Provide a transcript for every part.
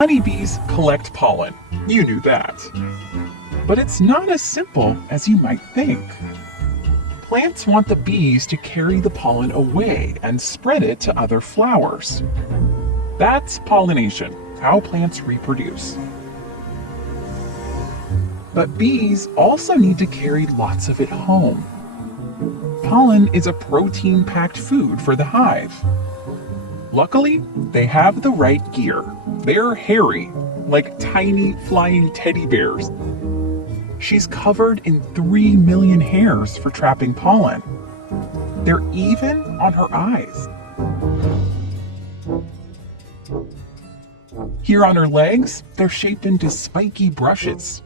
Honeybees collect pollen. You knew that. But it's not as simple as you might think. Plants want the bees to carry the pollen away and spread it to other flowers. That's pollination, how plants reproduce. But bees also need to carry lots of it home. Pollen is a protein-packed food for the hive. Luckily, they have the right gear. They're hairy, like tiny flying teddy bears. She's covered in 3 million hairs for trapping pollen. They're even on her eyes. Here on her legs, they're shaped into spiky brushes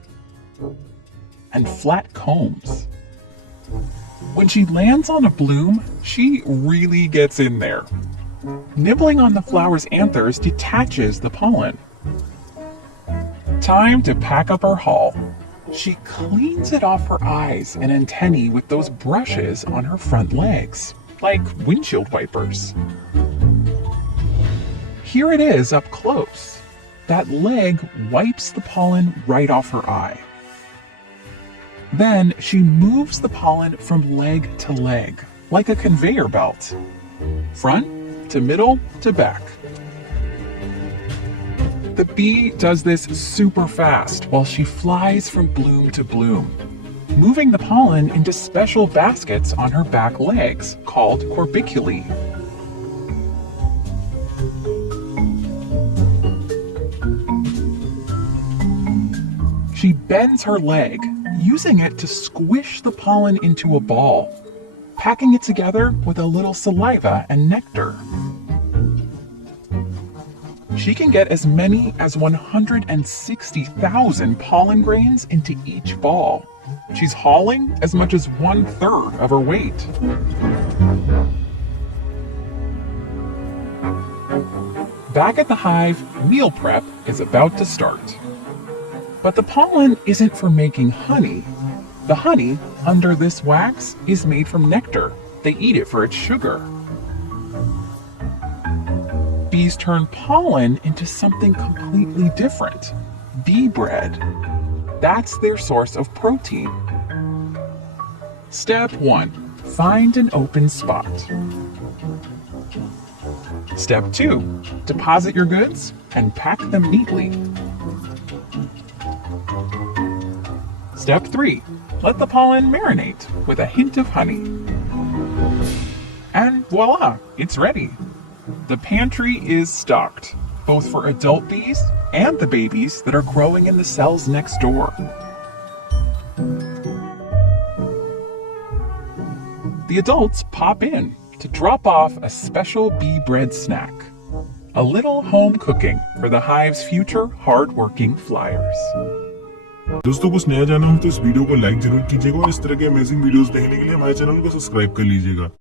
and flat combs. When she lands on a bloom, she really gets in there. Nibbling on the flower's anthers detaches the pollen. Time to pack up her haul. She cleans it off her eyes and antennae with those brushes on her front legs, like windshield wipers. Here it is up close. That leg wipes the pollen right off her eye. Then she moves the pollen from leg to leg, like a conveyor belt. Front to middle to back. The bee does this super fast while she flies from bloom to bloom, moving the pollen into special baskets on her back legs called corbiculae. She bends her leg, using it to squish the pollen into a ball, packing it together with a little saliva and nectar. She can get as many as 160,000 pollen grains into each ball. She's hauling as much as 1/3 of her weight. Back at the hive, meal prep is about to start. But the pollen isn't for making honey. The honey under this wax is made from nectar. They eat it for its sugar. Bees turn pollen into something completely different. Bee bread. That's their source of protein. Step 1. Find an open spot. Step 2. Deposit your goods and pack them neatly. Step 3. Let the pollen marinate with a hint of honey. And voila, it's ready. The pantry is stocked, both for adult bees and the babies that are growing in the cells next door. The adults pop in to drop off a special bee bread snack, a little home cooking for the hive's future hard-working flyers. दोस्तों कुछ नया जाना हो तो इस video को like जरूर कीजिएगा और इस तरह के अमेजिंग वीडियोस देखने के लिए हमारे चैनल को सब्सक्राइब कर लीजिएगा।